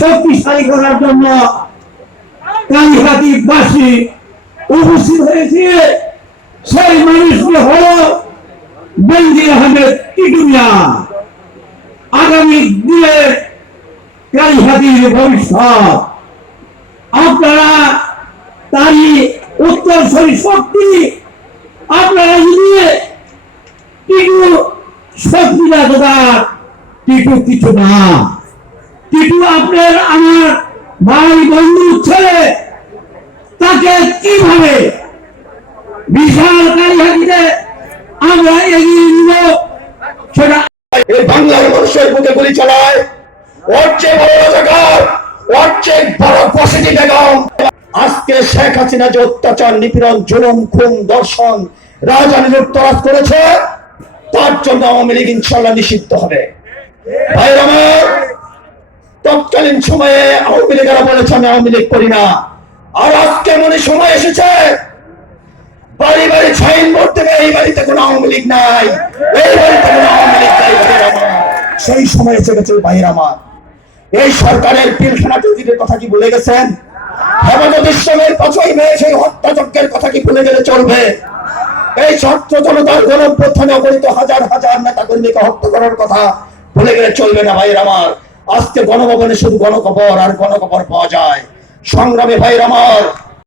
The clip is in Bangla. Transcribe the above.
শক্তিশালী করার জন্য কালীহাতিবাসী উপস্থিত হয়েছে। সেই মানুষগুলো হলো বেনজির আহমেদ টিটুমিয়া আগামী দিনে কালীহাতির ভবিষ্যৎ। আপনারা তারই উত্তরসরী শক্তি। আপনারা যদি টিটু শক্তি না টিটু কিছু না টিটু আপনার আমার ভাই বন্ধু ছেলে, তাকে কীভাবে বিশাল কালীহাতিতে আমরা এগিয়ে নিব, সেটা এই বাংলার মানুষের বুকে গুলি আজকে শেখ হাসিনা যে অত্যাচার, নিপীড়ন, জুলুম, খুন দর্শন রাজধানী লুটতরাজ করেছে, তার জন্য আওয়ামী লীগ ইনশাল্লাহ নিষিদ্ধ হবে। ভাইয়ের আমার তৎকালীন সময়ে আওয়ামী লীগেরা বলেছে, আমি আওয়ামী লীগ করি না। আর আজকে মনে সময় এসেছে, বাড়ি বাড়ি সাইনবোর্ড থেকে এই বাড়িতে কোনো আওয়ামী লীগ নাই, এই বাড়িতে কোনো আওয়ামী লীগ নাই সেই সময় এসে গেছে ভাইয়ের আমার। এই সরকারের পিলখানা চৌধুরীর কথা কি ভুলে গেছেন? হেমন্ত ইসলামের পাঁচই সেই হত্যাযজ্ঞের কথা কি ভুলে গেলে চলবে? এই ছাত্র জনতার হাজার হাজার নেতা কর্মীকে হত্যা করার কথা ভুলে গেলে চলবে না, ভাইয়ের আমার। আজকে গণভবনে শুধু গণকবর আর গণকবর পাওয়া যায়। সংগ্রামে ভাইয়ের আমার